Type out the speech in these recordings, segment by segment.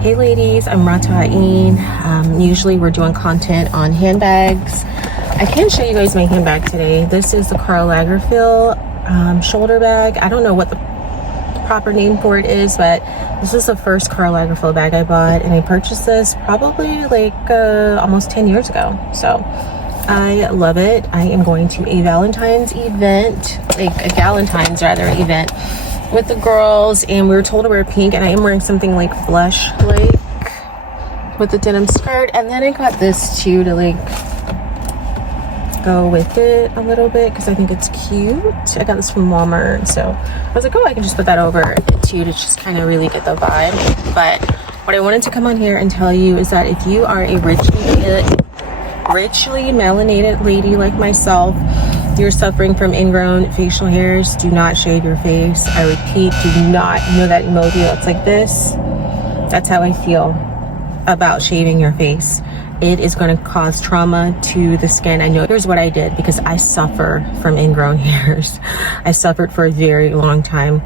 Hey ladies, I'm Rah'tah. Usually we're doing content on handbags. I can show you guys my handbag today. This is the Karl Lagerfeld shoulder bag. I don't know what the proper name for it is, but this is the first Karl Lagerfeld bag I bought, and I purchased this probably like almost 10 years ago. So I love it. I am going to a Valentine's event, like a Galentine's rather event, with the girls, and we were told to wear pink, and I am wearing something like blush like with the denim skirt. And then I got this too to like go with it a little bit because I think it's cute. I got this from Walmart, so I was like, oh, I can just put that over it too to just kind of really get the vibe. But what I wanted to come on here and tell you is that if you are a richly melanated lady like myself, you're suffering from ingrown facial hairs, do not shave your face. I repeat, do not. You know that emoji that's like this? That's how I feel about shaving your face. It is going to cause trauma to the skin. I know. Here's what I did, because I suffer from ingrown hairs. I suffered for a very long time.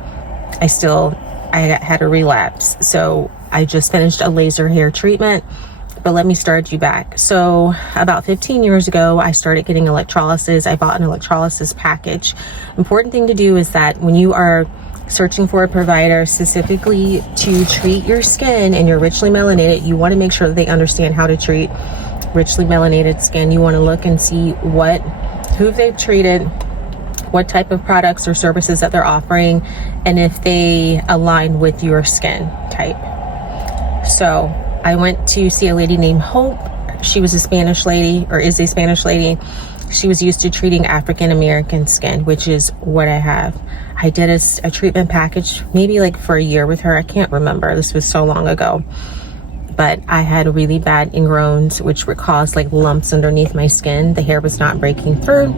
I had a relapse. So I just finished a laser hair treatment. But let me start you back. So about 15 years ago, I started getting electrolysis. I bought an electrolysis package. Important thing to do is that when you are searching for a provider specifically to treat your skin and you're richly melanated, you want to make sure that they understand how to treat richly melanated skin. You want to look and see who they've treated, what type of products or services that they're offering, and if they align with your skin type. So I went to see a lady named Hope. She was a Spanish lady, or is a Spanish lady. She was used to treating African American skin, which is what I have. I did a treatment package maybe like for a year with her. I can't remember. This was so long ago. But I had really bad ingrowns, which were caused like lumps underneath my skin. The hair was not breaking through.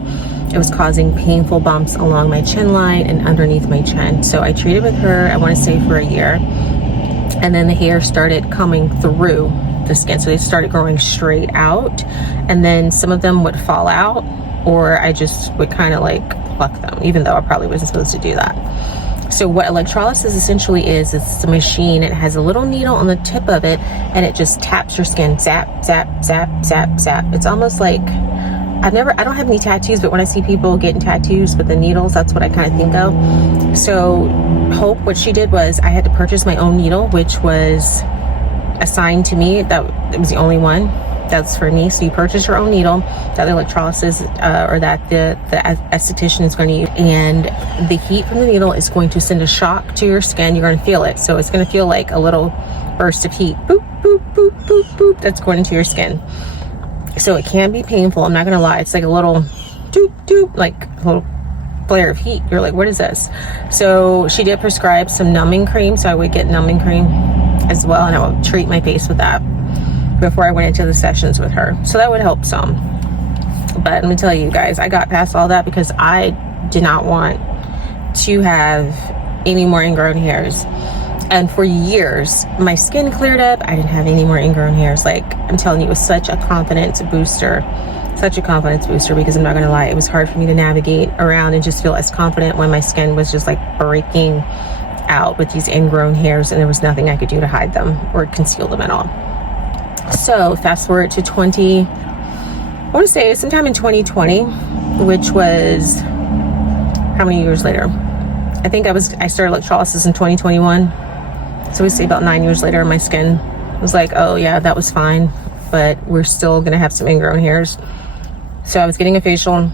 It was causing painful bumps along my chin line and underneath my chin. So I treated with her, I want to say for a year. And then the hair started coming through the skin. So they started growing straight out. And then some of them would fall out, or I just would kind of like pluck them, even though I probably wasn't supposed to do that. So what electrolysis essentially is, it's a machine. It has a little needle on the tip of it, and it just taps your skin. Zap, zap, zap, zap, zap. It's almost like, I don't have any tattoos, but when I see people getting tattoos with the needles, that's what I kind of think of. So Hope, what she did was, I had to purchase my own needle, which was assigned to me. That it was the only one that's for me. So you purchase your own needle that the electrolysis or that the esthetician is going to use, and the heat from the needle is going to send a shock to your skin. You're going to feel it. So it's going to feel like a little burst of heat, boop, boop, boop, boop, boop, that's going into your skin. So it can be painful. I'm not going to lie. It's like a little doop, doop, like a little flare of heat. You're like, what is this? So she did prescribe some numbing cream. So I would get numbing cream as well, and I would treat my face with that before I went into the sessions with her. So that would help some. But let me tell you guys, I got past all that because I did not want to have any more ingrown hairs. And for years, my skin cleared up. I didn't have any more ingrown hairs. Like, I'm telling you, it was such a confidence booster. Such a confidence booster, because I'm not gonna lie, it was hard for me to navigate around and just feel as confident when my skin was just like breaking out with these ingrown hairs, and there was nothing I could do to hide them or conceal them at all. So fast forward to I want to say sometime in 2020, which was how many years later? I think I started electrolysis in 2021. So we say about 9 years later, my skin was like, oh yeah, that was fine, but we're still gonna have some ingrown hairs. So I was getting a facial,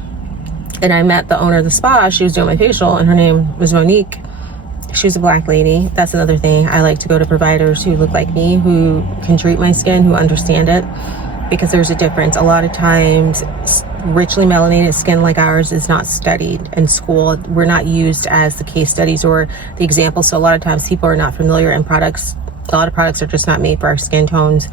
and I met the owner of the spa. She was doing my facial, and her name was Monique. She was a Black lady. That's another thing. I like to go to providers who look like me, who can treat my skin, who understand it, because there's a difference. A lot of times, richly melanated skin like ours is not studied in school. We're not used as the case studies or the examples. So a lot of times people are not familiar, and a lot of products are just not made for our skin tones.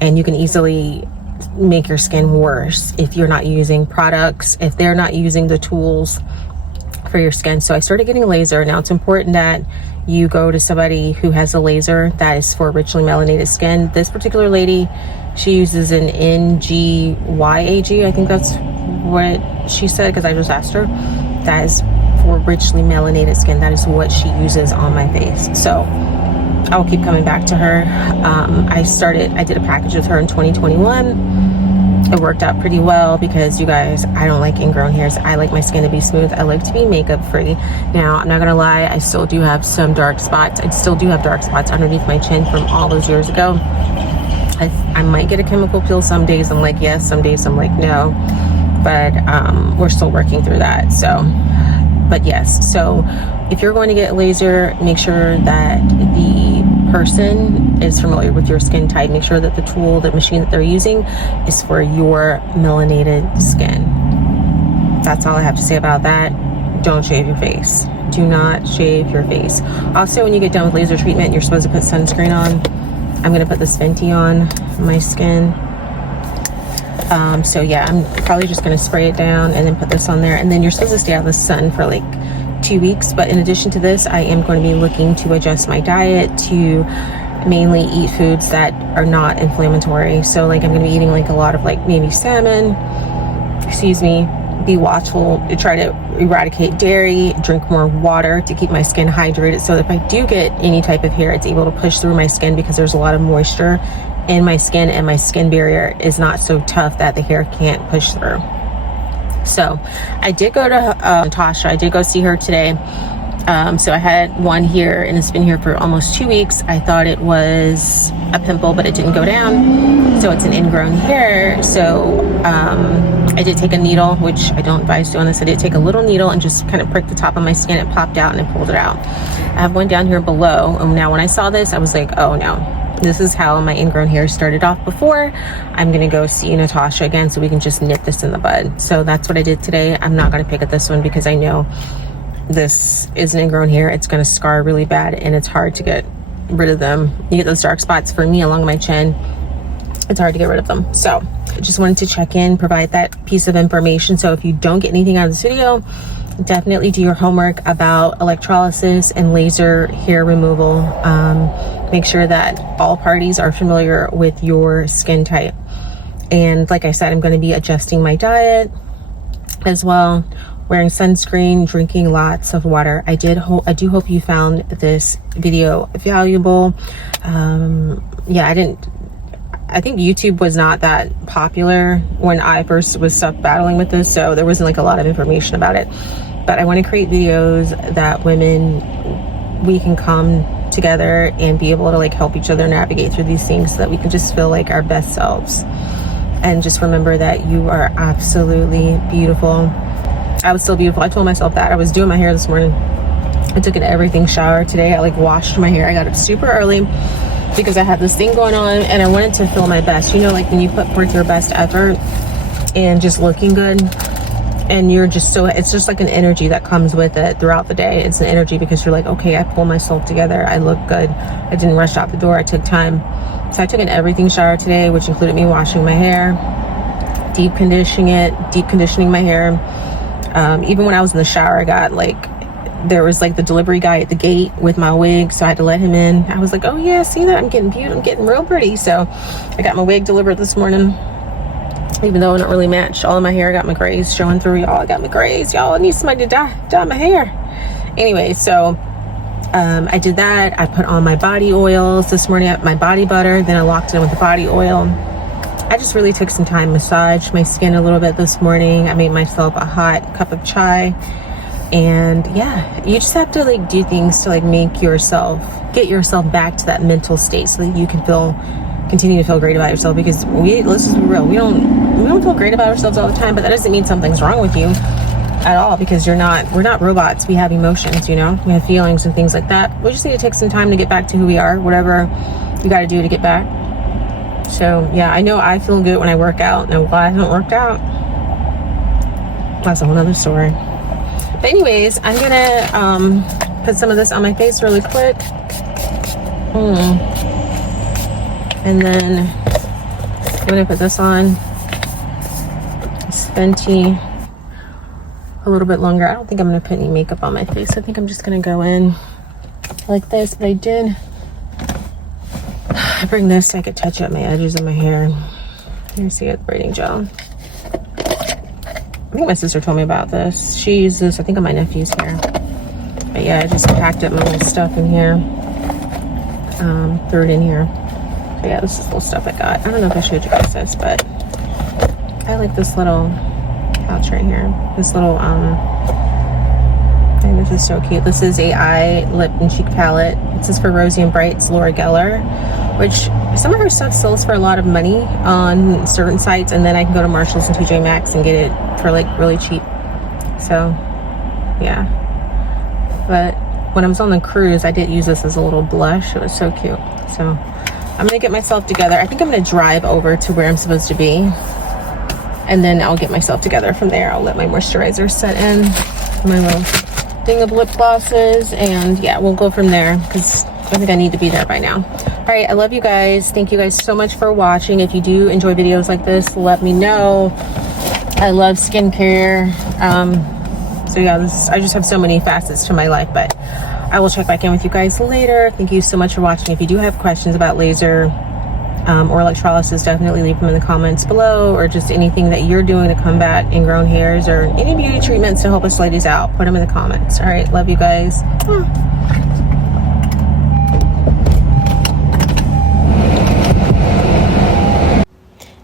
And you can easily make your skin worse if you're not using products, if they're not using the tools for your skin. So I started getting a laser. Now it's important that you go to somebody who has a laser that is for richly melanated skin. This particular lady, she uses an YAG. I think that's what she said, because I just asked her. That is for richly melanated skin. That is what she uses on my face. So I'll keep coming back to her. I did a package with her in 2021. It worked out pretty well because, you guys, I don't like ingrown hairs. I like my skin to be smooth. I like to be makeup free. Now, I'm not gonna lie, I still do have some dark spots. I still do have dark spots underneath my chin from all those years ago. I might get a chemical peel some days. I'm like yes, some days I'm like no, but we're still working through that. So, but yes, so if you're going to get a laser, make sure that the person is familiar with your skin type. Make sure that the tool, the machine that they're using is for your melanated skin. That's all I have to say about that. Don't shave your face. Do not shave your face. Also, when you get done with laser treatment, you're supposed to put sunscreen on. I'm gonna put this Fenty on my skin. So yeah, I'm probably just gonna spray it down and then put this on there. And then you're supposed to stay out of the sun for like 2 weeks. But in addition to this, I am going to be looking to adjust my diet to mainly eat foods that are not inflammatory. So like I'm gonna be eating like a lot of like maybe salmon, be watchful to try to eradicate dairy, drink more water to keep my skin hydrated, so that if I do get any type of hair, it's able to push through my skin because there's a lot of moisture in my skin and my skin barrier is not so tough that the hair can't push through. So I did go to Tasha. I did go see her today. So I had one here and it's been here for almost 2 weeks. I thought it was a pimple, but it didn't go down. So it's an ingrown hair. So I did take a needle, which I don't advise doing this. I did take a little needle and just kind of pricked the top of my skin. It popped out and I pulled it out. I have one down here below. And now when I saw this, I was like, oh no, this is how my ingrown hair started off before. I'm gonna go see Natasha again so we can just nip this in the bud. So that's what I did today. I'm not gonna pick at this one because I know this is an ingrown hair. It's gonna scar really bad and it's hard to get rid of them. You get those dark spots for me along my chin. It's hard to get rid of them. So I just wanted to check in, provide that piece of information. So if you don't get anything out of this video, definitely do your homework about electrolysis and laser hair removal. Make sure that all parties are familiar with your skin type. And like I said, I'm going to be adjusting my diet as well, wearing sunscreen, drinking lots of water. I do hope you found this video valuable. Yeah, I think YouTube was not that popular when I first was battling with this, so there wasn't like a lot of information about it. But I want to create videos that we can come together and be able to like help each other navigate through these things so that we can just feel like our best selves. And just remember that you are absolutely beautiful. I was still beautiful. I told myself that. I was doing my hair this morning. I took an everything shower today. I like washed my hair. I got up super early because I had this thing going on and I wanted to feel my best. You know, like when you put forth your best effort and just looking good, and you're just it's just like an energy that comes with it throughout the day. It's an energy because you're like, okay, I pulled myself together. I look good. I didn't rush out the door. I took time. So I took an everything shower today, which included me washing my hair, deep conditioning my hair. Even when I was in the shower, I got there was like the delivery guy at the gate with my wig, so I had to let him in. I was like, oh yeah, see that? I'm getting beautiful. I'm getting real pretty. So I got my wig delivered this morning. Even though it don't really match all of my hair, I got my grays showing through, y'all. I got my grays, y'all. I need somebody to dye my hair. Anyway, so I did that. I put on my body oils this morning, my body butter, then I locked it in with the body oil. I just really took some time, massaged my skin a little bit this morning. I made myself a hot cup of chai. And yeah, you just have to like do things to like get yourself back to that mental state so that you can continue to feel great about yourself. Because let's just be real, we don't feel great about ourselves all the time, but that doesn't mean something's wrong with you at all, because we're not robots. We have emotions, you know, we have feelings and things like that. We just need to take some time to get back to who we are, whatever you got to do to get back. So yeah, I know I feel good when I work out, and why I haven't worked out, that's a whole nother story. But anyways, I'm gonna put some of this on my face really quick. And then I'm gonna put this on. It's Fenty a little bit longer. I don't think I'm gonna put any makeup on my face. I think I'm just gonna go in like this, but I bring this so I could touch up my edges of my hair. Let me see it, braiding gel. I think my sister told me about this. She uses, I think, on my nephew's hair. But yeah, I just packed up my little stuff in here. threw it in here. So yeah, this is little stuff I got. I don't know if I showed you guys this, but I like this little pouch right here. This little, and this is so cute. This is a eye, lip, and cheek palette. This is for Rosie and Bright's Laura Geller, which some of her stuff sells for a lot of money on certain sites, and then I can go to Marshall's and TJ Maxx and get it for like really cheap. So yeah, but when I was on the cruise, I did use this as a little blush. It was so cute. So I'm gonna get myself together. I think I'm gonna drive over to where I'm supposed to be, and then I'll get myself together from there. I'll let my moisturizer set in, my little thing of lip glosses, and yeah, we'll go from there because I think I need to be there by now. All right, I love you guys. Thank you guys so much for watching. If you do enjoy videos like this, let me know. I love skincare. So yeah, I just have so many facets to my life, but I will check back in with you guys later. Thank you so much for watching. If you do have questions about laser or electrolysis, definitely leave them in the comments below, or just anything that you're doing to combat ingrown hairs or any beauty treatments to help us ladies out, put them in the comments. All right, love you guys.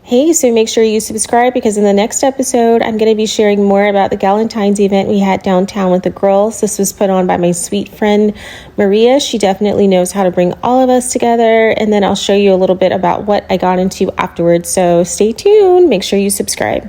Hey, so make sure you subscribe, because in the next episode, I'm going to be sharing more about the Galentine's event we had downtown with the girls. This was put on by my sweet friend, Maria. She definitely knows how to bring all of us together. And then I'll show you a little bit about what I got into afterwards. So stay tuned. Make sure you subscribe.